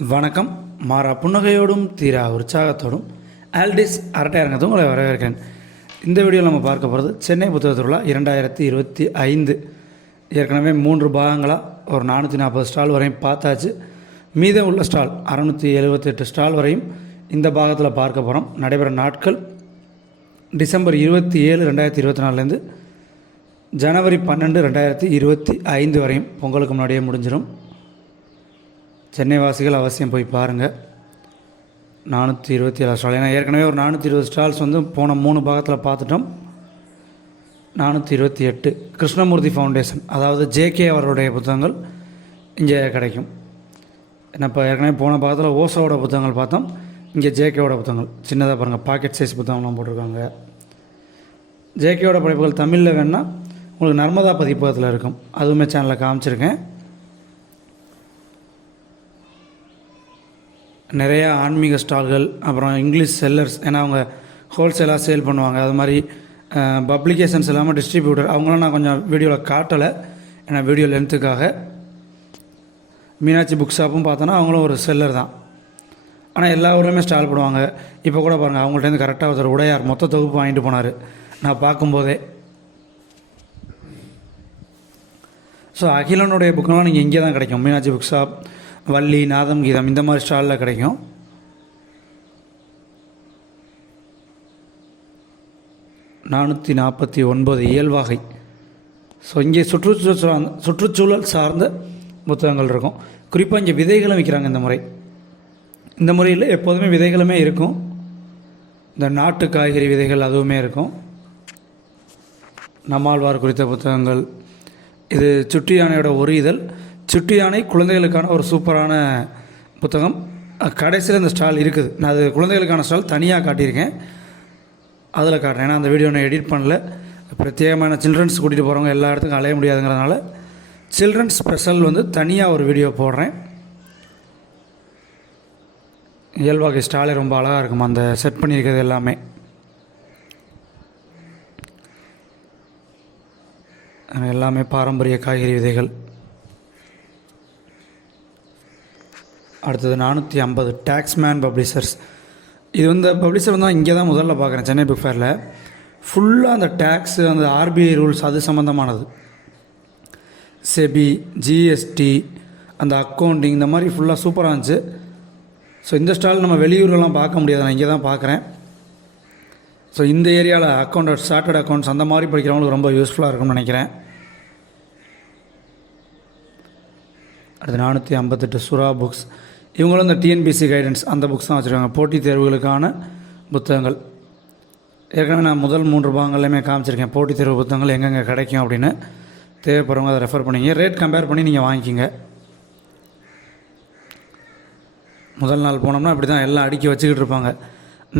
வணக்கம். மாறா புன்னகையோடும் தீரா உற்சாகத்தோடும் ஆல்டிஸ் அரட்டை உங்களை வரவேற்கிறேன். இந்த வீடியோவில் நம்ம பார்க்க போகிறது சென்னை புத்தக திருவிழா இரண்டாயிரத்தி இருபத்தி ஐந்து. ஏற்கனவே மூன்று பாகங்களாக ஒரு நானூற்றி நாற்பது ஸ்டால் வரையும் பார்த்தாச்சு. மீதம் உள்ள ஸ்டால் அறநூற்றி எழுபத்தெட்டு ஸ்டால் வரையும் இந்த பாகத்தில் பார்க்க போகிறோம் நடைபெற நாட்கள் டிசம்பர் இருபத்தி ஏழு ரெண்டாயிரத்தி இருபத்தி நாலுலேருந்து ஜனவரி பன்னெண்டு ரெண்டாயிரத்தி இருபத்தி ஐந்து வரையும் பொங்கலுக்கு முன்னாடியே முடிஞ்சிடும். சென்னை வாசிகள் அவசியம் போய் பாருங்கள் நானூற்றி இருபத்தி ஏழு ஸ்டால். ஏன்னா ஏற்கனவே ஒரு நானூற்றி இருபது ஸ்டால்ஸ் வந்து போன மூணு பாகத்தில் பார்த்துட்டோம் நானூற்றி இருபத்தி எட்டு கிருஷ்ணமூர்த்தி ஃபவுண்டேஷன் அதாவது ஜேகே அவருடைய புத்தகங்கள் இங்கே கிடைக்கும். ஏன்னா இப்போ ஏற்கனவே போன பாகத்தில் ஓசோவோட புத்தகங்கள் பார்த்தோம். இங்கே ஜேகேவோட புத்தகங்கள். சின்னதாக பாருங்கள் பாக்கெட் சைஸ் புத்தகம்லாம் போட்டிருக்காங்க. ஜேகேவோட படைப்புகள் தமிழில் வேணால் உங்களுக்கு நர்மதா பதிப்பகத்தில் இருக்கும். அதுவுமே சேனலில் காமிச்சிருக்கேன். நிறையா ஆன்மீக ஸ்டால்கள் அப்புறம் இங்கிலீஷ் செல்லர்ஸ் ஏன்னா அவங்க ஹோல்சேலாக சேல் பண்ணுவாங்க. அது மாதிரி பப்ளிகேஷன்ஸ் இல்லாமல் டிஸ்ட்ரிபியூட்டர் அவங்களாம் நான் கொஞ்சம் வீடியோவில் காட்டலை. ஏன்னா வீடியோ லென்த்துக்காக மீனாட்சி புக் ஷாப்பும் பார்த்தோன்னா அவங்களும் ஒரு செல்லர் தான். ஆனால் எல்லா ஊர்லேயுமே ஸ்டால் பண்ணுவாங்க இப்போ கூட பாருங்கள் அவங்கள்ட்டேருந்து கரெக்டாக ஒருத்தர் உடையார் மொத்த தொகுப்பு வாங்கிட்டு போனார். நான் பார்க்கும்போதே. ஸோ அகிலனுடைய புக்கெல்லாம் நீங்கள் இங்கே தான் கிடைக்கும். மீனாட்சி புக் ஷாப் வள்ளி நாதம் கீதம் இந்த மாதிரி ஸ்டாலில் கிடைக்கும். நானூற்றி நாற்பத்தி ஒன்பது இயல்வாகை. ஸோ இங்கே சுற்றுச்சூழல் சுற்றுச்சூழல் சார்ந்த புத்தகங்கள் இருக்கும். குறிப்பாக இங்கே விதைகளும் விற்கிறாங்க இந்த முறை. இந்த முறையில் எப்போதுமே விதைகளுமே இருக்கும். இந்த நாட்டு காய்கறி விதைகள் அதுவுமே இருக்கும். நம்மாழ்வார் குறித்த புத்தகங்கள். இது சுட்டி யானையோட ஒரு இதழ். சுட்டி யானை குழந்தைகளுக்கான ஒரு சூப்பரான புத்தகம். கடைசியில் இந்த ஸ்டால் இருக்குது. நான் அது குழந்தைகளுக்கான ஸ்டால் தனியாக காட்டியிருக்கேன். அதில் காட்டுறேன். ஏன்னா அந்த வீடியோ நான் எடிட் பண்ணல. பிரத்யேகமான சில்ட்ரன்ஸ் கூட்டிகிட்டு போகிறவங்க எல்லா இடத்துக்கும் அலைய முடியாதுங்கிறதுனால சில்ட்ரன்ஸ் ஸ்பெஷல் வந்து தனியாக ஒரு வீடியோ போடுறேன். இயல்பாக ஸ்டாலே ரொம்ப அழகாக இருக்கும். அந்த செட் பண்ணியிருக்கிறது எல்லாமே. எல்லாமே பாரம்பரிய காய்கறி விதைகள். அடுத்தது நானூற்றி ஐம்பது டேக்ஸ்மேன் பப்ளிஷர்ஸ் இது வந்து பப்ளிஷர் வந்து இங்கே தான் முதல்ல பார்க்குறேன் சென்னை புக் ஃபேரில் ஃபுல்லாக அந்த டேக்ஸு அந்த ஆர்பிஐ ரூல்ஸ் அது சம்மந்தமானது செபி ஜிஎஸ்டி அந்த அக்கௌண்டிங் இந்த மாதிரி ஃபுல்லாக சூப்பராக இருந்துச்சு. ஸோ இந்த ஸ்டால் நம்ம வெளியூர்லாம் பார்க்க முடியாது நான் இங்கே தான் பார்க்குறேன். ஸோ இந்த ஏரியாவில் அக்கௌண்ட் சார்ட்டட் அக்கௌண்ட்ஸ் அந்த மாதிரி படிக்கிறவங்களுக்கு ரொம்ப யூஸ்ஃபுல்லாக இருக்கும்னு நினைக்கிறேன். அடுத்து நானூற்றி ஐம்பத்தெட்டு சுறா புக்ஸ் இவங்களும் இந்த டிஎன்பிசி கைடன்ஸ் அந்த புக்ஸ் தான் வச்சுருக்காங்க. போட்டித் தேர்வுகளுக்கான புத்தகங்கள். ஏற்கனவே நான் முதல் மூன்று பாகங்கள்லையுமே காமிச்சிருக்கேன். போட்டித் தேர்வு புத்தகங்கள் எங்கெங்கே கிடைக்கும் அப்படின்னு. தேவைப்படுறவங்க அதை ரெஃபர் பண்ணிங்க. ரேட் கம்பேர் பண்ணி நீங்கள் வாங்கிக்கிங்க. முதல் நாள் போனோம்னா அப்படி தான் எல்லாம் அடுக்கி வச்சுக்கிட்டு இருப்பாங்க.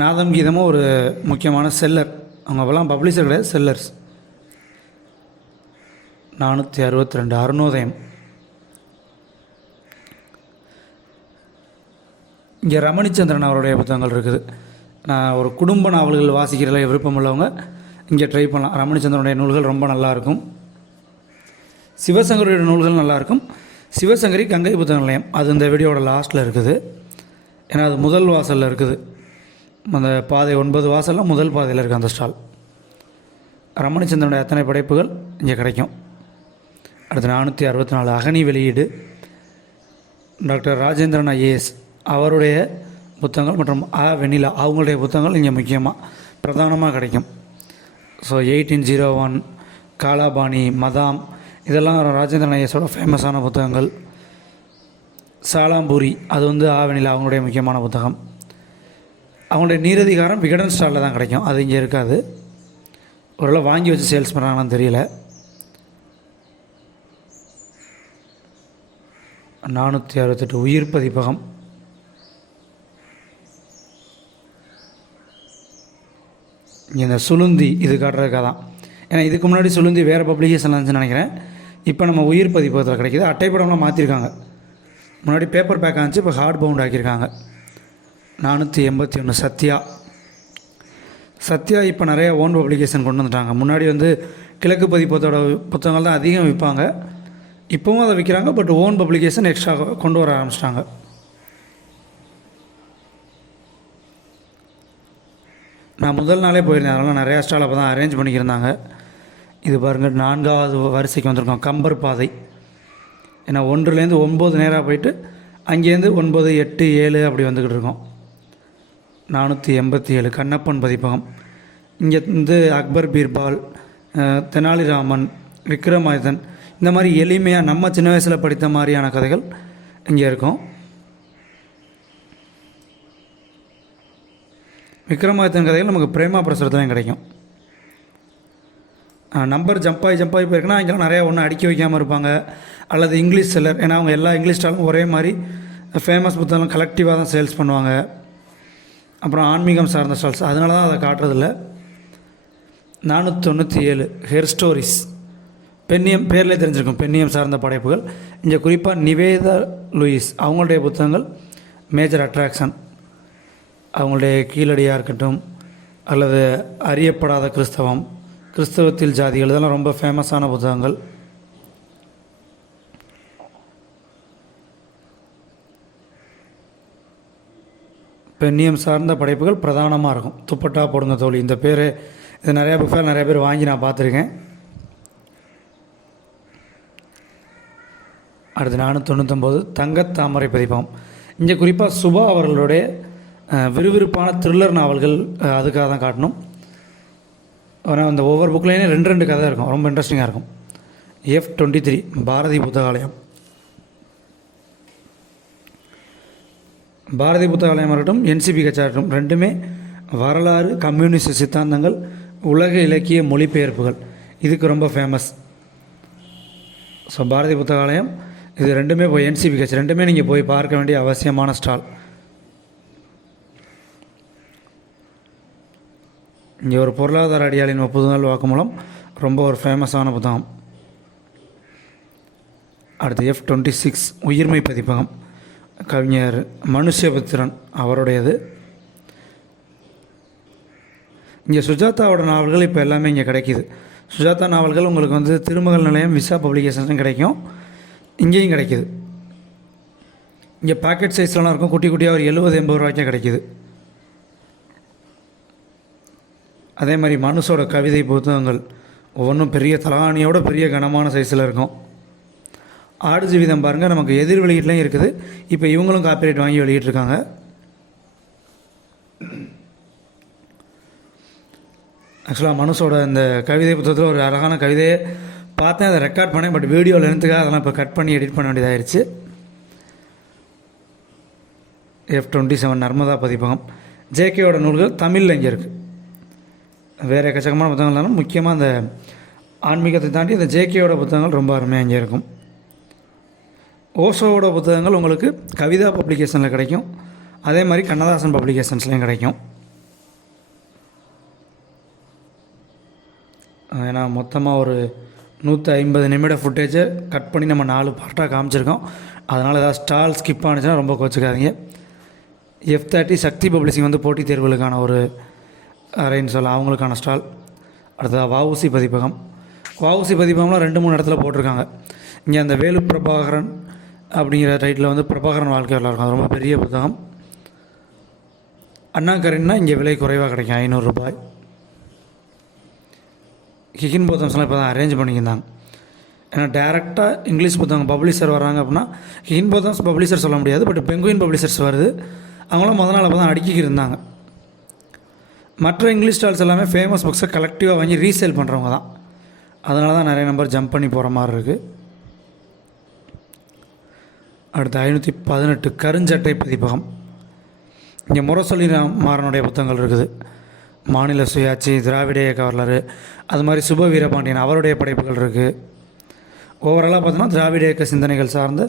நாதம் கீதமும் ஒரு முக்கியமான செல்லர் அவங்க அப்போல்லாம் பப்ளிஷர் கிடையாது செல்லர்ஸ் நானூற்றி அறுபத்தி ரெண்டு அருணோதயம். இங்கே ரமணிச்சந்திரன் அவருடைய புத்தகங்கள் இருக்குது. நான் ஒரு குடும்ப நாவல்கள் வாசிக்கிறதுல விருப்பம் உள்ளவங்க இங்கே ட்ரை பண்ணலாம். ரமணிச்சந்திரனுடைய நூல்கள் ரொம்ப நல்லாயிருக்கும் சிவசங்கருடைய நூல்கள் நல்லாயிருக்கும் சிவசங்கரி கங்கை புத்தக நிலையம். அது இந்த வீடியோட லாஸ்ட்டில் இருக்குது. ஏன்னா அது முதல் வாசலில் இருக்குது. அந்த பாதை ஒன்பது வாசலில் முதல் பாதையில் இருக்குது அந்த ஸ்டால். ரமணிச்சந்திரனுடைய அத்தனை படைப்புகள் இங்கே கிடைக்கும். அடுத்து நானூற்றி அறுபத்தி நாலு அகனி வெளியீடு. Doctor Rajendran IAS. அவருடைய புத்தகங்கள் மற்றும் ஆ வெண்ணிலா அவங்களுடைய புத்தகங்கள் இங்கே முக்கியமாக பிரதானமாக கிடைக்கும். So eighteen zero one Kalapani மதாம் இதெல்லாம் ராஜேந்திரன் ஐயஸோட ஃபேமஸான புத்தகங்கள். சாலாம்பூரி அது வந்து ஆ வெண்ணிலா அவங்களுடைய முக்கியமான புத்தகம். அவங்களுடைய நீரதிகாரம் விகடன் ஸ்டாலில் தான் கிடைக்கும். அது இங்கே இருக்காது. ஒருவேளை வாங்கி வச்சு சேல்ஸ் பண்ணுறாங்கன்னு தெரியல. நானூற்றி அறுபத்தெட்டு உயிர் பதிப்பகம். இந்த சுளுந்தி இது காட்டுறதுக்காக தான். ஏன்னா இதுக்கு முன்னாடி சுளுந்தி வேறு பப்ளிகேஷன் இருந்துச்சுன்னு நினைக்கிறேன். இப்போ நம்ம உயிர் பதிப்பகத்தில் கிடைக்கிது. அட்டைப்படம்லாம் மாற்றிருக்காங்க முன்னாடி பேப்பர் பேக் ஆச்சு இப்போ ஹார்ட் பவுண்ட் ஆக்கியிருக்காங்க. நானூற்றி எண்பத்தி ஒன்று சத்யா. சத்யா இப்போ நிறைய ஓன் பப்ளிகேஷன் கொண்டு வந்துட்டாங்க. முன்னாடி வந்து கிழக்கு பதிப்பத்தோட புத்தகங்கள் தான் அதிகம் விற்பாங்க. இப்போவும் அதை விற்கிறாங்க பட் ஓன் பப்ளிகேஷன் எக்ஸ்ட்ரா கொண்டு வர ஆரம்பிச்சிட்டாங்க. நான் முதல் நாளே போயிருந்தேன். அதனால் நிறையா ஸ்டால் அப்போ தான் அரேஞ்ச் பண்ணிக்கிருந்தாங்க. இது பாருங்கள் நான்காவது வரிசைக்கு வந்திருக்கோம். கம்பர் பாதை. ஏன்னா ஒன்றுலேருந்து ஒம்பது நேராக போயிட்டு அங்கேருந்து ஒன்பது எட்டு ஏழு அப்படி வந்துக்கிட்டு இருக்கோம் நானூற்றி எண்பத்தி ஏழு கண்ணப்பன் பதிப்பகம். இங்கே வந்து அக்பர் பீர்பால் தெனாலிராமன் விக்ரமாயுதன் இந்த மாதிரி எளிமையாக நம்ம சின்ன வயசில் படித்த மாதிரியான கதைகள் இங்கே இருக்கும். விக்ரமாதித்தன் கதைகள் நமக்கு பிரேமா பிரசுரத்துலையும் கிடைக்கும். நம்பர் ஜம்பாய் ஜம்பாய் போயிருக்குன்னா இங்கெல்லாம் நிறையா ஒன்றும் அடுக்கி வைக்காமல் இருப்பாங்க. அல்லது இங்கிலீஷ் செல்லர் ஏன்னா அவங்க எல்லா இங்கிலீஷ் ஸ்டாலும் ஒரே மாதிரி ஃபேமஸ் புத்தகம் கலெக்டிவாக தான் சேல்ஸ் பண்ணுவாங்க. அப்புறம் ஆன்மீகம் சார்ந்த ஸ்டால்ஸ் அதனால தான் அதை காட்டுறதில்ல. நானூற்றி தொண்ணூற்றி ஏழு ஹெர் ஸ்டோரிஸ் பெண்ணியம் பேர்லேயே தெரிஞ்சிருக்கும் பெண்ணியம் சார்ந்த படைப்புகள். இங்கே குறிப்பாக நிவேதா லூயிஸ் அவங்களுடைய புத்தகங்கள் மேஜர் அட்ராக்ஷன் அவங்களுடைய கீழடியாக இருக்கட்டும் அல்லது அறியப்படாத கிறிஸ்தவம் கிறிஸ்தவத்தில் ஜாதிகள் இதெல்லாம் ரொம்ப ஃபேமஸான புத்தகங்கள். பெண்ணியம் சார்ந்த படைப்புகள் பிரதானமாக இருக்கும். துப்பட்டா போடுங்க தோழி. இந்த பேர் இது நிறையா புக் நிறைய பேர் வாங்கி நான் பார்த்துருக்கேன். அடுத்து நானூற்றி தொண்ணூத்தொம்பது தங்கத்தாமரை பதிப்பகம் இங்கே குறிப்பாக சுபா அவர்களுடைய விறுவிறுப்பான த்ரில்லர் நாவல்கள் அதுக்காக தான் காட்டணும். ஆனால் அந்த ஒவ்வொரு புக்லேயும் ரெண்டு ரெண்டு கதை இருக்கும். ரொம்ப இன்ட்ரெஸ்டிங்காக இருக்கும். F twenty three Bharathi Puthagalayam. Bharathi Puthagalayam இருக்கட்டும் என்சிபி கட்சாகட்டும் ரெண்டுமே வரலாறு கம்யூனிஸ்ட் சித்தாந்தங்கள் உலக இலக்கிய மொழிபெயர்ப்புகள். இதுக்கு ரொம்ப ஃபேமஸ் ஸோ பாரதி புத்தகாலயம் இது ரெண்டுமே போய் என்சிபி கட்சி ரெண்டுமே நீங்கள் போய் பார்க்க வேண்டிய அவசியமான ஸ்டால் இங்கே ஒரு பொருளாதார அடியாளின் ஒப்புதல் வாக்குமூலம். ரொம்ப ஒரு ஃபேமஸான புத்தகம். அடுத்து எஃப் டுவெண்ட்டி சிக்ஸ் உயிர்மை பதிப்பகம். கவிஞர் மனுஷபுத்திரன் அவருடையது. இங்கே சுஜாதாவோட நாவல்கள் இப்போ எல்லாமே இங்கே கிடைக்கிது. சுஜாதா நாவல்கள் உங்களுக்கு வந்து திருமகள் நிலையம் விசா பப்ளிகேஷன்ஸும் கிடைக்கும். இங்கேயும் கிடைக்கிது. இங்கே பாக்கெட் சைஸ்லாம் இருக்கும். குட்டி குட்டியாக ஒரு எழுபது எண்பது ரூபாய்க்கே கிடைக்கிது. அதே மாதிரி மனுஷோட கவிதை புத்தகங்கள் ஒவ்வொன்றும் பெரிய தலகாணியோட பெரிய கனமான சைஸில் இருக்கும். ஆடு ஜீவிதம் பாருங்கள் நமக்கு எதிர் வெளியீட்லையும் இருக்குது. இப்போ இவங்களும் காப்பிரைட் வாங்கி வெளியிட்ருக்காங்க ஆக்சுவலாக மனுஷோட இந்த கவிதை புத்தகத்தில் ஒரு அழகான கவிதையை பார்த்தேன். அதை ரெக்கார்ட் பண்ணேன் பட் வீடியோ லென்த்துக்காக அதெல்லாம் இப்போ கட் பண்ணி எடிட் பண்ண வேண்டியதாகிடுச்சு எஃப் டுவெண்ட்டி செவன் நர்மதா பதிப்பகம். ஜேகேயோட நூல்கள் தமிழில் இங்கே இருக்குது வேறு எக்கச்சக்கமான புத்தகங்கள் இருந்தாலும் முக்கியமாக அந்த ஆன்மீகத்தை தாண்டி இந்த ஜேகேயோட புத்தகங்கள் ரொம்ப அருமையாக இங்கே இருக்கும். ஓஷோவோட புத்தகங்கள் உங்களுக்கு கவிதா பப்ளிகேஷனில் கிடைக்கும். அதே மாதிரி கண்ணதாசன் பப்ளிகேஷன்ஸ்லேயும் கிடைக்கும். ஏன்னா மொத்தமாக ஒரு நூற்றி ஐம்பது நிமிட ஃபுட்டேஜை கட் பண்ணி நம்ம நாலு பார்ட்டாக காமிச்சிருக்கோம். அதனால் ஏதாவது ஸ்டால் ஸ்கிப் ஆனிச்சுன்னா ரொம்ப கோச்சிக்காதீங்க. எஃப் தேர்ட்டி சக்தி பப்ளிஷிங் வந்து போட்டித் தேர்வுகளுக்கான ஒரு அறைன்னு சொல்லலாம் அவங்களுக்கான ஸ்டால். அடுத்ததாக வஉசி பதிப்பகம். வஉசி பதிப்பகம்லாம் ரெண்டு மூணு இடத்துல போட்டிருக்காங்க. இங்கே அந்த வேலு பிரபாகரன் அப்படிங்கிற டைட்டில் வந்து பிரபாகரன் வாழ்க்கை வரலாறு இருக்கும். அது ரொம்ப பெரிய புத்தகம். அண்ணா கரீன்னா இங்கே விலை குறைவாக கிடைக்கும் ஐநூறு ரூபாய். ஹிகின் புத்தகம்ஸ்லாம் இப்போ தான் அரேஞ்ச் பண்ணியிருந்தாங்க ஏன்னா டேரெக்டாக இங்கிலீஷ் புத்தகம் பப்ளிஷர் வராங்க அப்படின்னா ஹிகின் புத்தகம்ஸ் பப்ளிஷர் சொல்ல முடியாது பட் பெங்குயின் பப்ளிஷர்ஸ் வருது. அவங்களாம் முத நாள் அப்போ தான் அடுக்கிக்கு இருந்தாங்க மற்ற இங்கிலீஷ் ஸ்டால்ஸ் எல்லாமே ஃபேமஸ் புக்ஸை கலெக்டிவாக வாங்கி ரீசேல் பண்ணுறவங்க தான் அதனால தான் நிறைய நம்பர் ஜம்ப் பண்ணி போகிற மாதிரி இருக்குது அடுத்து ஐநூற்றி பதினெட்டு கருஞ்சட்டை பதிப்பகம். இங்கே முரசொலி மாறனுடைய புத்தகங்கள் இருக்குது. மாநில சுயாட்சி திராவிட இயக்க வரலாறு அது மாதிரி சுப வீரபாண்டியன் அவருடைய படைப்புகள் இருக்குது ஓவராலாக பார்த்தோன்னா திராவிட இயக்க சிந்தனைகள் சார்ந்த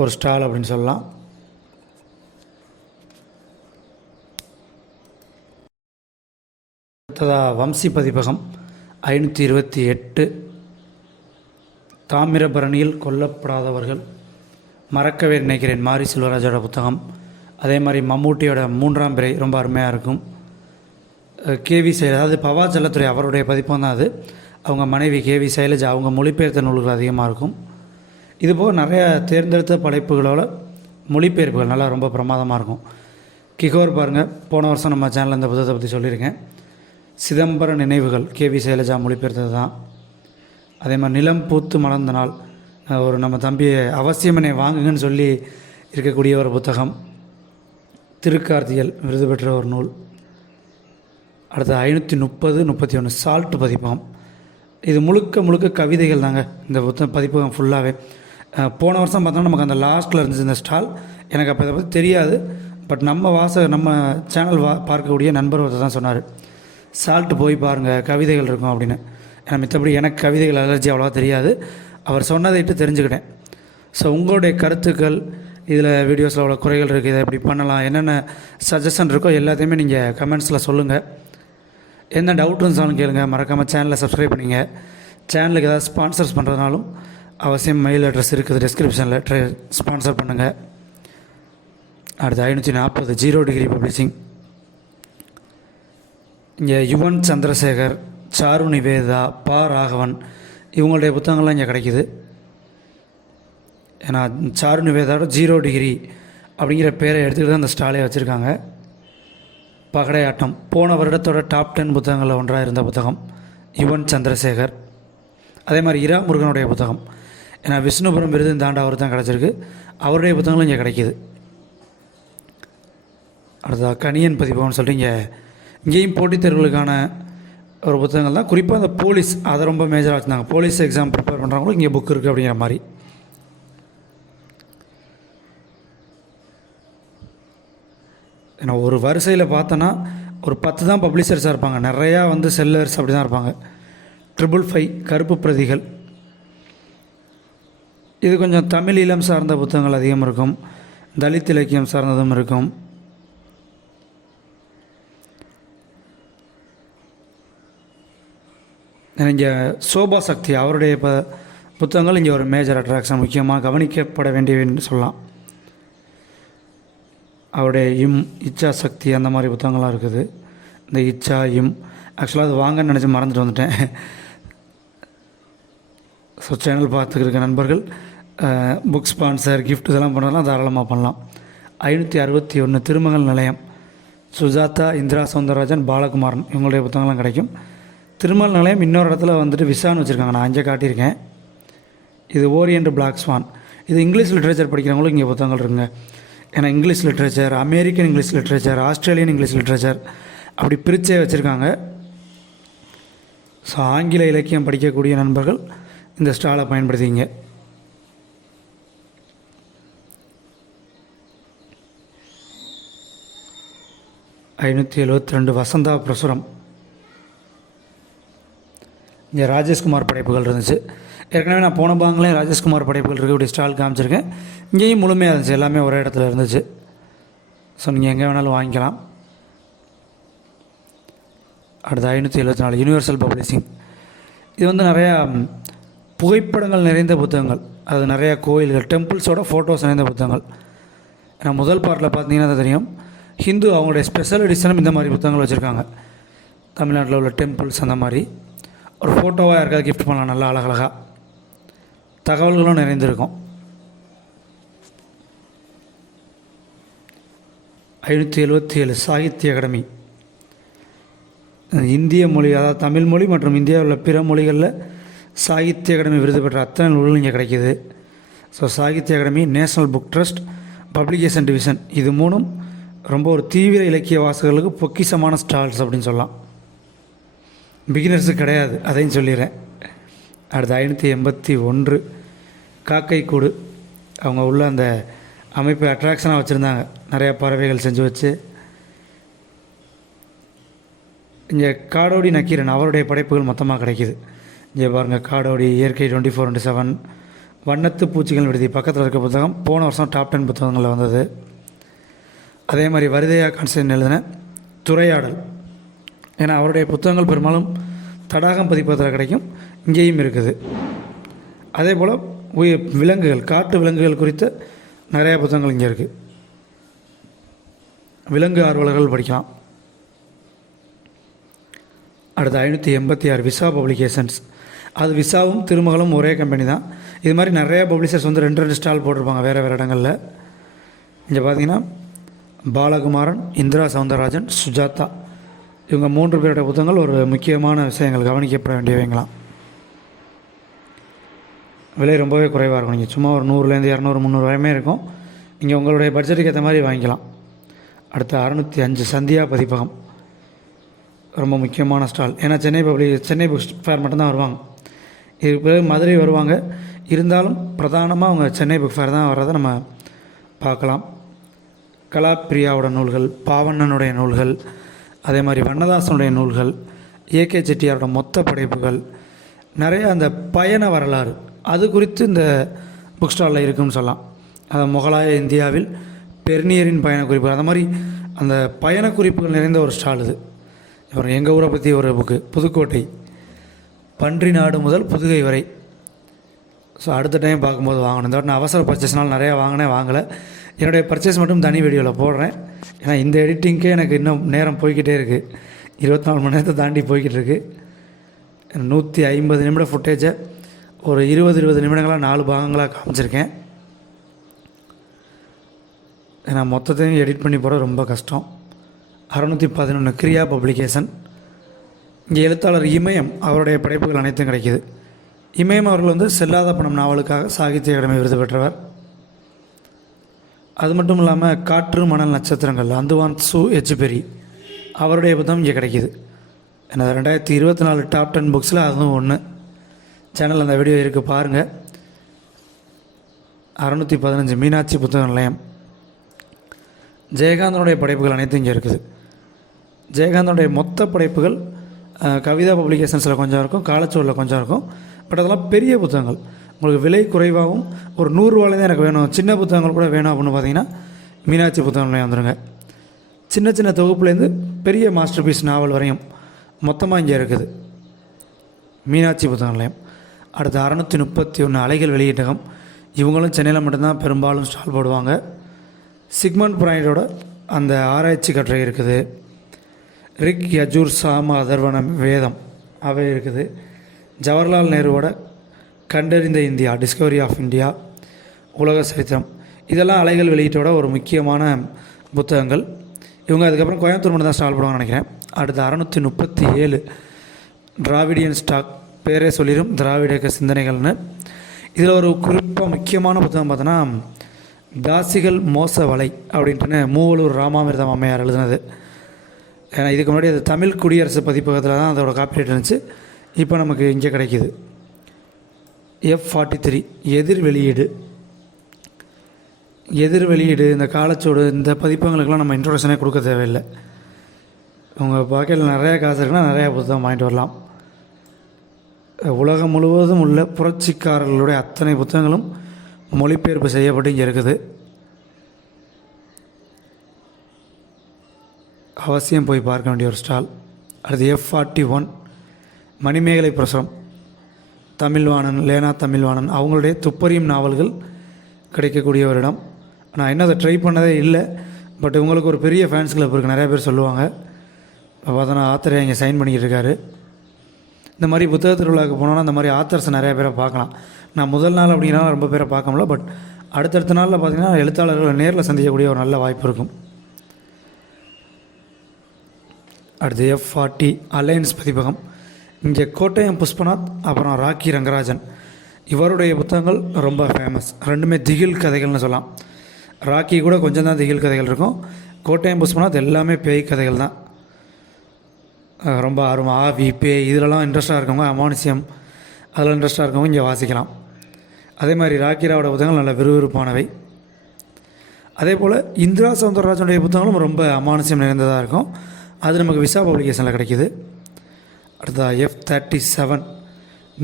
ஒரு ஸ்டால் அப்படின்னு சொல்லலாம். அடுத்ததாக வம்சி பதிப்பகம் ஐநூற்றி இருபத்தி எட்டு. தாமிரபரணியில் கொல்லப்படாதவர்கள். மறக்கவே நினைக்கிறேன் மாரி செல்வராஜோட புத்தகம். அதே மாதிரி மம்மூட்டியோட மூன்றாம் பிறை ரொம்ப அருமையாக இருக்கும். கேவி சைலஜ் அதாவது பவா செல்லத்துறை அவருடைய பதிப்பம் தான் அது. அவங்க மனைவி கேவி சைலஜ் அவங்க மொழிபெயர்த்த நூல்கள் அதிகமாக இருக்கும். இதுபோக நிறைய தேர்ந்தெடுத்த படைப்புகளோட மொழிபெயர்ப்புகள் நல்லா ரொம்ப பிரமாதமாக இருக்கும். கிகோர் பாருங்கள் போன வருஷம் நம்ம சேனலில் இந்த புத்தகத்தை பற்றி சொல்லியிருக்கேன். சிதம்பர நினைவுகள் கே வி சைலஜா மொழிபெயர்த்தது தான். அதே மாதிரி நிலம் பூத்து மலர்ந்த நாள் ஒரு நம்ம தம்பியை என்னை வாங்குங்கன்னு சொல்லி இருக்கக்கூடிய ஒரு புத்தகம். திருக்கார்த்தியல் விருது பெற்ற ஒரு நூல். அடுத்து ஐநூற்றி முப்பது முப்பத்தி ஒன்று சால்ட் பதிப்பகம். இது முழுக்க முழுக்க கவிதைகள் தாங்க. இந்த புத்தகம் பதிப்பகம் ஃபுல்லாகவே போன வருஷம் பார்த்தோம்னா நமக்கு அந்த லாஸ்ட்டில் இருந்துச்சு இந்த ஸ்டால். எனக்கு அப்போ இதை பற்றி தெரியாது. பட் நம்ம வாச நம்ம சேனல் வா பார்க்கக்கூடிய நண்பர் ஒருத்தர் தான் சொன்னார். சால்ட்டு போய் பாருங்கள் கவிதைகள் இருக்கும் அப்படின்னு. ஏன்னா மித்தபடி எனக்கு கவிதைகள் அலர்ஜி அவ்வளோவா தெரியாது. அவர் சொன்னதைட்டு தெரிஞ்சுக்கிட்டேன். ஸோ உங்களுடைய கருத்துக்கள் இதில் வீடியோஸில் அவ்வளோ குறைகள் இருக்குது இதை எப்படி பண்ணலாம் என்னென்ன சஜஷன் இருக்கோ எல்லாத்தையுமே நீங்கள் கமெண்ட்ஸில் சொல்லுங்கள் என்ன டவுட் இருந்தாலும் கேளுங்க மறக்காமல் சேனலை சப்ஸ்கிரைப் பண்ணிங்க. சேனலுக்கு ஏதாவது ஸ்பான்சர்ஸ் பண்ணுறதுனாலும் அவசியம் மெயில் அட்ரஸ் இருக்குது டிஸ்கிரிப்ஷனில் ட்ரை ஸ்பான்சர் பண்ணுங்கள் அடுத்து ஐநூற்றி நாற்பது ஜீரோ டிகிரி பப்ளிஷிங் இங்கே யுவன் சந்திரசேகர் சாரு நிவேதா பா ராகவன் இவங்களுடைய புத்தகங்கள்லாம் இங்கே கிடைக்குது. ஏன்னா சாரு நிவேதாவோட ஜீரோ டிகிரி அப்படிங்கிற பேரை எடுத்துக்கிட்டு தான் அந்த ஸ்டாலே வச்சுருக்காங்க. பகடையாட்டம். போன வருடத்தோட டாப் டென் புத்தகங்களில் ஒன்றாக இருந்த புத்தகம் யுவன் சந்திரசேகர். அதே மாதிரி இரா முருகனுடைய புத்தகம். ஏன்னா விஷ்ணுபுரம் விருது இந்த ஆண்டு அவர் தான் கிடச்சிருக்கு. அவருடைய புத்தகங்களும் இங்கே கிடைக்கிது. அடுத்ததாக கணியன் பதிப்பகம்னு சொல்லிட்டு இங்கே இங்கேயும் போட்டித் தேர்வுகளுக்கான ஒரு புத்தகங்கள் தான் குறிப்பாக அந்த போலீஸ் அதை ரொம்ப மேஜராக வச்சுருந்தாங்க. போலீஸ் எக்ஸாம் ப்ரிப்பேர் பண்ணுறவங்களும் இங்கே புக் இருக்குது அப்படிங்கிற மாதிரி. ஏன்னா ஒரு வரிசையில் பார்த்தோன்னா ஒரு பத்து தான் பப்ளிஷர்ஸாக இருப்பாங்க. நிறையா வந்து செல்லர்ஸ் அப்படி தான் இருப்பாங்க. ட்ரிபிள் ஃபைவ் கருப்பு பிரதிகள். இது கொஞ்சம் தமிழ் இளம் சார்ந்த புத்தகங்கள் அதிகம் இருக்கும். தலித் இலக்கியம் சார்ந்ததும் இருக்கும். இங்கே சோபா சக்தி அவருடைய இப்போ புத்தகங்கள் இங்கே ஒரு மேஜர் அட்ராக்ஷன் முக்கியமாக கவனிக்கப்பட வேண்டியதுன்னு சொல்லலாம். அவருடைய இம் இச்சா சக்தி அந்த மாதிரி புத்தகங்கள்லாம் இருக்குது. இந்த இச்சா இம் ஆக்சுவலாக அது வாங்கன்னு நினச்சி மறந்துட்டு வந்துட்டேன். ஸோ சேனல் பார்த்துக்கிருக்க நண்பர்கள் புக் ஸ்பான்சர் கிஃப்ட் இதெல்லாம் பண்ணலாம் தாராளமாக பண்ணலாம். ஐநூற்றி அறுபத்தி ஒன்று திருமகள் நிலையம். சுஜாதா இந்திரா சவுந்தரராஜன் பாலகுமாரன் இவங்களுடைய புத்தகங்கள்லாம் கிடைக்கும். திருமல் நிலையம் இன்னொரு இடத்துல வந்துட்டு விசான்னு வச்சுருக்காங்க. நான் அஞ்சே காட்டியிருக்கேன். இது ஓரியன்ட் பிளாக் ஸ்வான். இது இங்கிலீஷ் லிட்ரேச்சர் படிக்கிறவங்களும் இங்கே புத்தகங்கள் இருக்குங்க. ஏன்னா English literature American English literature Australian English literature அப்படி பிரித்தே வச்சுருக்காங்க. ஸோ ஆங்கில இலக்கியம் படிக்கக்கூடிய நண்பர்கள் இந்த ஸ்டாலை பயன்படுத்திங்க ஐநூற்றி எழுபத்தி ரெண்டு வசந்தா பிரசுரம். இங்கே ராஜேஷ்குமார் படைப்புகள் இருந்துச்சு. ஏற்கனவே நான் போன பாங்களையும் ராஜேஷ்குமார் படைப்புகள் இருக்கக்கூடிய ஸ்டால் காமிச்சிருக்கேன். இங்கேயும் முழுமையாக இருந்துச்சு எல்லாமே ஒரே இடத்துல இருந்துச்சு. ஸோ நீங்கள் எங்கே வேணாலும் வாங்கிக்கலாம். அடுத்து ஐநூற்றி எழுபத்தி நாலு யூனிவர்சல் பப்ளிஷிங் இது வந்து நிறையா புகைப்படங்கள் நிறைந்த புத்தகங்கள். அது நிறையா கோயில்கள் டெம்பிள்ஸோட ஃபோட்டோஸ் நிறைந்த புத்தகங்கள். ஏன்னா முதல் பார்ட்டில் பார்த்தீங்கன்னா அது தெரியும். ஹிந்து அவங்களுடைய ஸ்பெஷல் எடிஷனும் இந்த மாதிரி புத்தகங்கள் வச்சுருக்காங்க. தமிழ்நாட்டில் உள்ள டெம்பிள்ஸ் அந்த மாதிரி. ஒரு ஃபோட்டோவாக யாருக்காவது கிஃப்ட் பண்ணலாம் நல்லா அழகழகாக தகவல்களும் நிறைந்திருக்கும். ஐநூற்றி எழுபத்தி ஏழு சாகித்ய அகாடமி. இந்திய மொழி அதாவது தமிழ் மொழி மற்றும் இந்தியாவில் உள்ள பிற மொழிகளில் சாகித்ய அகாடமி விருது பெற்ற அத்தனை நூல்களும் இங்கே கிடைக்கிது. So Sahitya Akademi national book trust publication division இது மூணும் ரொம்ப ஒரு தீவிர இலக்கிய வாசகர்களுக்கு பொக்கிஷமான ஸ்டால்ஸ் அப்படின்னு சொல்லலாம். பிகினர்ஸு கிடையாது அதையும் சொல்லிடுறேன். அடுத்து ஐநூற்றி எண்பத்தி ஒன்று காக்கை கூடு அவங்க உள்ள அந்த அமைப்பை அட்ராக்ஷனாக வச்சுருந்தாங்க. நிறையா பறவைகள் செஞ்சு வச்சு. இங்கே காடோடி நக்கீரன் அவருடைய படைப்புகள் மொத்தமாக கிடைக்கிது. இங்கே பாருங்கள் காடோடி இயற்கை டுவெண்ட்டி ஃபோர் டுவெண்ட்டி செவன் வண்ணத்து பூச்சிகள் விடுதி பக்கத்தில் இருக்க புத்தகம். போன வருஷம் டாப் டென் புத்தகங்களில் வந்தது. அதே மாதிரி வருதையா கான்ஸ்டன் எழுதின துறையாடல். ஏன்னா அவருடைய புத்தகங்கள் பெரும்பாலும் தடாகம் பதிப்பகத்தில் கிடைக்கும். இங்கேயும் இருக்குது. அதே போல் உயிர் விலங்குகள் காட்டு விலங்குகள் குறித்த நிறையா புத்தகங்கள் இங்கே இருக்குது விலங்கு ஆர்வலர்கள் படிக்கலாம். அடுத்து ஐநூற்றி எண்பத்தி ஆறு விசா பப்ளிகேஷன்ஸ். அது விசாவும் திருமகளும் ஒரே கம்பெனி தான். இது மாதிரி நிறைய பப்ளிஷர்ஸ் வந்து ரெண்டு ரெண்டு ஸ்டால் போட்டிருப்பாங்க வேறு வேறு இடங்களில். இங்கே பார்த்தீங்கன்னா பாலகுமாரன் இந்திரா சவுந்தரராஜன் சுஜாதா. இவங்க மூன்று பேருடைய புத்தகங்கள் ஒரு முக்கியமான விஷயங்கள் கவனிக்கப்பட வேண்டியவைங்களாம். விலை ரொம்பவே குறைவாக இருக்கும். நீங்கள் சும்மா ஒரு நூறுலேருந்து இரநூறு முந்நூறு வரையுமே இருக்கும். நீங்கள் உங்களுடைய பட்ஜெட்டுக்கு ஏற்ற மாதிரி வாங்கிக்கலாம். அடுத்து அறநூற்றி அஞ்சு சந்தியா பதிப்பகம். ரொம்ப முக்கியமான ஸ்டால். ஏன்னா Chennai public Chennai book fair மட்டும்தான் வருவாங்க. இது பிறகு மதுரை வருவாங்க. இருந்தாலும் பிரதானமாக அவங்க சென்னை புக் ஃபேர் தான் வர்றதை நம்ம பார்க்கலாம். கலாப்பிரியாவோட நூல்கள் பாவண்ணனுடைய நூல்கள் அதே மாதிரி வண்ணதாசனுடைய நூல்கள் ஏகே செட்டியாரோட மொத்த படைப்புகள் நிறைய அந்த பயண வரலாறு அது குறித்து இந்த புக் ஸ்டாலில் இருக்குன்னு சொல்லலாம். அது முகலாய இந்தியாவில் பெர்னியரின் பயண குறிப்புகள் அந்த மாதிரி அந்த பயண குறிப்புகள் நிறைந்த ஒரு ஸ்டால் இது. அப்புறம் எங்கள் ஊரை பற்றி ஒரு புக்கு புதுக்கோட்டை பன்றி நாடு முதல் புதுகை வரை. ஸோ அடுத்த டைம் பார்க்கும்போது வாங்கணும். இந்த நான் அவசர பர்ச்சேஸ்னால் நிறையா வாங்கினேன் வாங்கலை. என்னுடைய பர்ச்சேஸ் மட்டும் தனி வீடியோவில் போடுறேன். ஏன்னா இந்த எடிட்டிங்க்கே எனக்கு இன்னும் நேரம் போய்கிட்டே இருக்குது இருபத்தி நாலு மணி நேரத்தை தாண்டி போய்கிட்டு இருக்குது நூற்றி ஐம்பது நிமிட ஃபுட்டேஜை ஒரு இருபது இருபது நிமிடங்களாக நாலு பாகங்களாக காமிச்சிருக்கேன். ஏன்னா மொத்தத்தையும் எடிட் பண்ணி போட ரொம்ப கஷ்டம். அறநூற்றி பதினொன்று கிரியா பப்ளிகேஷன் இங்கே எழுத்தாளர் இமயம் அவருடைய படைப்புகள் அனைத்தும் கிடைக்கிது. இமயம் அவர்கள் வந்து செல்லாத பணம் நாவலுக்காக சாகித்ய அகாடமி விருது பெற்றவர். அது மட்டும் இல்லாமல் காற்று மணல் நட்சத்திரங்கள் அந்துவான் சு எச்சுபெரி அவருடைய புத்தகம் இங்கே கிடைக்கிது. ஏன்னா ரெண்டாயிரத்தி இருபத்தி நாலு டாப் டென் புக்ஸில் அதுவும் ஒன்று சேனல் அந்த வீடியோ இருக்குது பாருங்கள் அறநூற்றி பதினஞ்சு மீனாட்சி புத்தக நிலையம். ஜெயகாந்தனுடைய படைப்புகள் அனைத்தும் இங்கே இருக்குது. ஜெயகாந்தனுடைய மொத்த படைப்புகள் கவிதா பப்ளிகேஷன்ஸில் கொஞ்சம் இருக்கும் காலச்சூரில் கொஞ்சம் இருக்கும். பட் அதெல்லாம் பெரிய புத்தகங்கள். உங்களுக்கு விலை குறைவாகவும் ஒரு நூறுரூவாலேருந்து எனக்கு வேணும் சின்ன புத்தகங்கள் கூட வேணும் அப்படின்னு பார்த்தீங்கன்னா மீனாட்சி புத்தகங்களே வந்துடுங்க சின்ன சின்ன தொகுப்புலேருந்து பெரிய மாஸ்டர் பீஸ் நாவல் வரையும் மொத்தமாக இங்கே இருக்குது. மீனாட்சி புத்தக நிலையம் அடுத்து அறநூற்றி முப்பத்தி ஒன்று அலைகள் வெளியீட்டகம். இவங்களும் சென்னையில் மட்டும்தான் பெரும்பாலும் ஸ்டால் போடுவாங்க. சிக்மண்ட் பிராய்டோட அந்த ஆராய்ச்சி கட்டுரை இருக்குது. ரிக் யஜூர் சாம அதர்வனம் வேதம் அவை இருக்குது. ஜவஹர்லால் நேருவோட கண்டறிந்த இந்தியா டிஸ்கவரி ஆஃப் இந்தியா உலக சரித்திரம். இதெல்லாம் அலைகள் வெளியீட்டோட ஒரு முக்கியமான புத்தகங்கள். இவங்க அதுக்கப்புறம் கோயம்புத்தூர் மட்டும் தான் ஸ்டால் பண்ணுவாங்கன்னு நினைக்கிறேன். அடுத்து அறநூற்றி முப்பத்தி ஏழு டிராவிடியன் ஸ்டாக் பேரே சொல்லிடும் திராவிட இயக்க சிந்தனைகள்னு. இதில் ஒரு குறிப்பாக முக்கியமான புத்தகம் பார்த்தோன்னா தாசிகள் மோச வலை அப்படின்ட்டுன்னு மூவலூர் ராமாமிர்தம் அம்மையார் எழுதுனது. ஏன்னா இதுக்கு முன்னாடி அது தமிழ் குடியரசு பதிப்பகத்தில் தான் அதோட காப்பிரைட் இருந்துச்சு. இப்போ நமக்கு இங்கே கிடைக்கிது. எஃப் ஃபார்ட்டி த்ரீ எதிர் வெளியீடு எதிர் வெளியீடு இந்த காலச்சோடு இந்த பதிப்பங்களுக்கெல்லாம் நம்ம இன்ட்ரொடக்ஷனே கொடுக்க தேவையில்லை. உங்கள் பாக்கெட்டில் நிறையா காசு இருக்குன்னா நிறையா புத்தகம் வாங்கிட்டு வரலாம். உலகம் முழுவதும் உள்ள புரட்சிக்காரர்களுடைய அத்தனை புத்தகங்களும் மொழிபெயர்ப்பு செய்யப்பட்டு இங்கே இருக்குது. அவசியம் போய் பார்க்க வேண்டிய ஒரு ஸ்டால். அடுத்து F forty one Manimegalai Prasuram. Tamilvanan Lena Tamilvanan அவங்களுடைய துப்பறியும் நாவல்கள் கிடைக்கக்கூடிய ஒரு இடம் நான் இன்னும் அதை ட்ரை பண்ணதே இல்லை பட் உங்களுக்கு ஒரு பெரிய ஃபேன்ஸ் கிளப் இருக்குது நிறைய பேர் சொல்லுவாங்க. பார்த்தோன்னா ஆத்தரை இங்கே சைன் பண்ணிக்கிட்டு இருக்காரு. இந்த மாதிரி புத்தக திருவிழாவுக்கு போனோன்னா இந்த மாதிரி ஆத்தர்ஸ் நிறையா பேரை பார்க்கலாம். நான் முதல் நாள் அப்படிங்கிறனால ரொம்ப பேரை பார்க்க முடியல பட் அடுத்தடுத்த நாளில் பார்த்தீங்கன்னா எழுத்தாளர்களை நேரில் சந்திக்கக்கூடிய ஒரு நல்ல வாய்ப்பு இருக்கும். அடுத்து எஃப் ஃபார்ட்டி அலையன்ஸ் பதிப்பகம். இங்கே கோட்டயம் புஷ்பநாத் அப்புறம் ராக்கி ரங்கராஜன். இவருடைய புத்தகங்கள் ரொம்ப ஃபேமஸ் ரெண்டுமே திகில் கதைகள்னு சொல்லலாம். ராக்கி கூட கொஞ்சம் தான் திகில் கதைகள் இருக்கும். கோட்டயம் புஷ்பநாத் எல்லாமே பேய் கதைகள் தான். ரொம்ப ஆர்வம் ஆவி பேய் இதிலலாம் இன்ட்ரெஸ்ட்டாக இருக்கவங்க அமானுஷியம் அதில் இன்ட்ரெஸ்ட்டாக இருக்கவங்க இங்கே வாசிக்கலாம். அதே மாதிரி ராக்கிராவோட புத்தகங்கள் நல்ல விறுவிறுப்பானவை. அதே போல் இந்திரா சவுந்தரராஜனுடைய புத்தகங்களும் ரொம்ப அமானுஷ்யம் நிறைந்ததாக இருக்கும். அது நமக்கு விசா பப்ளிகேஷனில் கிடைக்கிது. அடுத்ததாக F thirty seven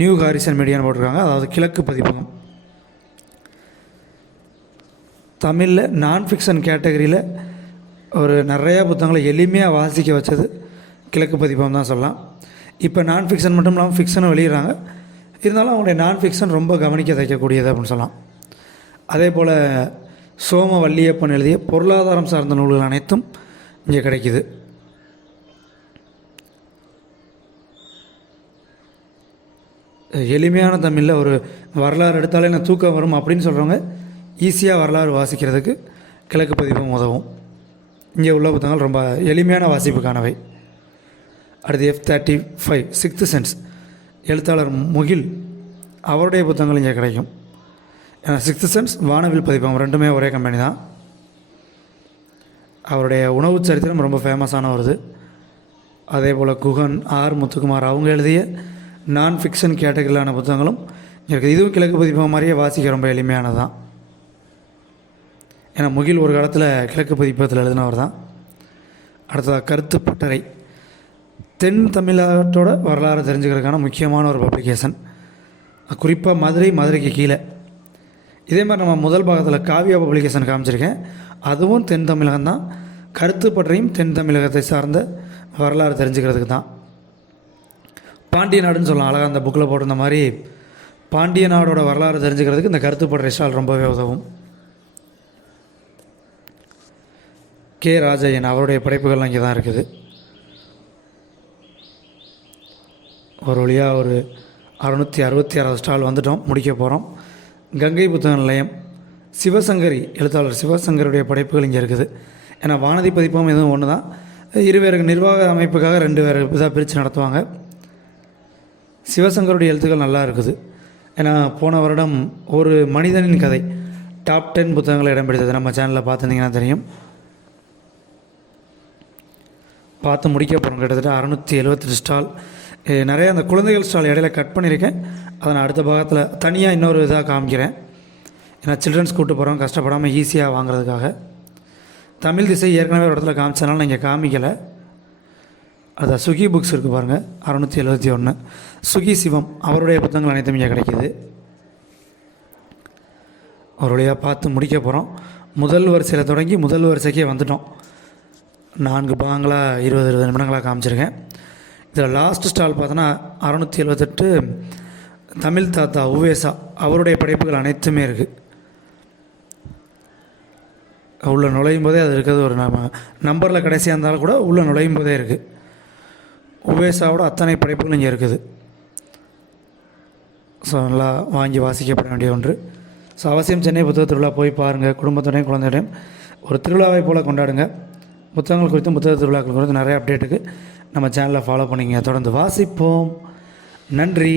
new horizon மீடியான்னு போட்டிருக்காங்க. அதாவது கிழக்கு பதிப்பகம் தமிழில் நான் ஃபிக்ஷன் கேட்டகரியில் ஒரு நிறையா புத்தகங்களை எளிமையாக வாசிக்க வச்சது கிழக்கு பதிப்பகம் தான் சொல்லலாம். இப்போ நான் ஃபிக்ஷன் மட்டும் இல்லாமல் ஃபிக்ஷனும் வெளியிடறாங்க. இருந்தாலும் அவங்களுடைய நான் ஃபிக்ஷன் ரொம்ப கவனிக்க தைக்கக்கூடியது அப்படின்னு சொல்லலாம். அதே போல் சோம வள்ளியப்பன் எழுதிய பொருளாதாரம் சார்ந்த நூல்கள் அனைத்தும் இங்கே கிடைக்குது. எளிமையான தமிழில் ஒரு வரலாறு எடுத்தாலே நான் தூக்கம் வரும் அப்படின்னு சொல்கிறவங்க ஈஸியாக வரலாறு வாசிக்கிறதுக்கு கிழக்கு பதிப்பும் உதவும். இங்கே உள்ள புத்தகங்கள் ரொம்ப எளிமையான வாசிப்புக்கானவை. அடுத்து F thirty five sixth sense எழுத்தாளர் முகில் அவருடைய புத்தகங்கள் இங்கே கிடைக்கும். ஏன்னா சிக்ஸ்த்து சென்ஸ் வானவில் பதிப்பகம் ரெண்டுமே ஒரே கம்பெனி தான். அவருடைய உணவு சரித்திரம் ரொம்ப ஃபேமஸான வருது அதே போல் குகன் ஆர் முத்துக்குமார் அவங்க எழுதிய நான் ஃபிக்ஷன் கேட்டகரியிலான புத்தகங்களும் இருக்குது இதுவும் கிழக்கு பதிப்பகம் மாதிரியே வாசிக்க ரொம்ப எளிமையானது தான் ஏன்னா முகில் ஒரு காலத்தில் கிழக்கு பதிப்பகத்தில் எழுதினவர் தான். அடுத்ததாக கருத்து பட்டறை. தென் தமிழ்நாட்டோட வரலாறு தெரிஞ்சுக்கிறதுக்கான முக்கியமான ஒரு பப்ளிகேஷன் குறிப்பாக மதுரை மதுரைக்கு கீழே. இதே மாதிரி நம்ம முதல் பாகத்தில் காவியா பப்ளிகேஷன் காமிச்சிருக்கேன். அதுவும் தென் தமிழகம் தான் கருத்து பற்றியும் தென் தமிழகத்தை சார்ந்த வரலாறு தெரிஞ்சுக்கிறதுக்கு தான் பாண்டிய நாடுன்னு சொல்லலாம். அழகாக அந்த புக்கில் போட்டிருந்த மாதிரி பாண்டிய நாடோட வரலாறு தெரிஞ்சுக்கிறதுக்கு இந்த கருத்து பற்றை ஸ்டால் ரொம்பவே உதவும். கே. ராஜையன் அவருடைய படைப்புகள்லாம் இங்கே தான் இருக்குது. ஒரு வழியாக ஒரு அறுநூற்றி அறுபத்தி ஆறாவது ஸ்டால் வந்துட்டோம். முடிக்க போகிறோம் கங்கை புத்தக நிலையம் சிவசங்கரி எழுத்தாளர் சிவசங்கருடைய படைப்புகள் இங்கே இருக்குது. ஏன்னா வானதி பதிப்பும் எதுவும் ஒன்று தான் இருவேறு நிர்வாக அமைப்புக்காக ரெண்டு வேறு இதாக பிரித்து நடத்துவாங்க. சிவசங்கருடைய எழுத்துக்கள் நல்லா இருக்குது. ஏன்னா போன வருடம் ஒரு மனிதனின் கதை டாப் டென் புத்தகங்களை இடம் பிடித்தது. நம்ம சேனலில் பார்த்துருந்தீங்கன்னா தெரியும். பார்த்து முடிக்க போகிறோம் கிட்டத்தட்ட அறநூற்றி எழுபத்தெட்டு ஸ்டால் நிறைய அந்த குழந்தைகள் ஸ்டால் இடையில கட் பண்ணியிருக்கேன். அதை நான் அடுத்த பாகத்தில் தனியாக இன்னொரு இதாக காமிக்கிறேன். ஏன்னா சில்ட்ரன்ஸ் கூட்டு போகிறோம் கஷ்டப்படாமல் ஈஸியாக வாங்குறதுக்காக. தமிழ் திசை ஏற்கனவே ஒரு இடத்துல காமிச்சனால நான் இங்கே காமிக்கலை. அது சுகி புக்ஸ் இருக்குது பாருங்கள் அறநூற்றி எழுபத்தி ஒன்று சுகி சிவம் அவருடைய புத்தகங்கள் அனைத்தும் இங்கே கிடைக்கிது. ஒரு வழியாக பார்த்து முடிக்க போகிறோம் முதல் வரிசையில் தொடங்கி முதல் வரிசைக்கே வந்துட்டோம். நான்கு பாகங்களாக இருபது இருபது நிமிடங்களாக காமிச்சிருக்கேன். இதில் லாஸ்ட் ஸ்டால் பார்த்தோன்னா அறநூற்றி எழுபத்தெட்டு தமிழ் தாத்தா உவேசா அவருடைய படைப்புகள் அனைத்துமே இருக்குது உள்ளே நுழையும் போதே அது இருக்கிறது ஒரு நம்ம நம்பரில் கடைசியாக இருந்தாலும் கூட உள்ளே நுழையும் போதே இருக்குது உவேசாவோட அத்தனை படைப்புகளும் இங்கே இருக்குது. ஸோ நல்லா வாங்கி வாசிக்கப்பட வேண்டிய ஒன்று. ஸோ அவசியம் சென்னை புத்தக திருவிழா போய் பாருங்கள் குடும்பத்துடையும் குழந்தையுடையும். ஒரு திருவிழாவை போல் கொண்டாடுங்க. புத்தகங்கள் குறித்தும் புத்தக திருவிழாக்கள் குறித்து நிறைய அப்டேட்டுக்கு நம்ம சேனலை ஃபாலோ பண்ணிங்க தொடர்ந்து வாசிப்போம். நன்றி.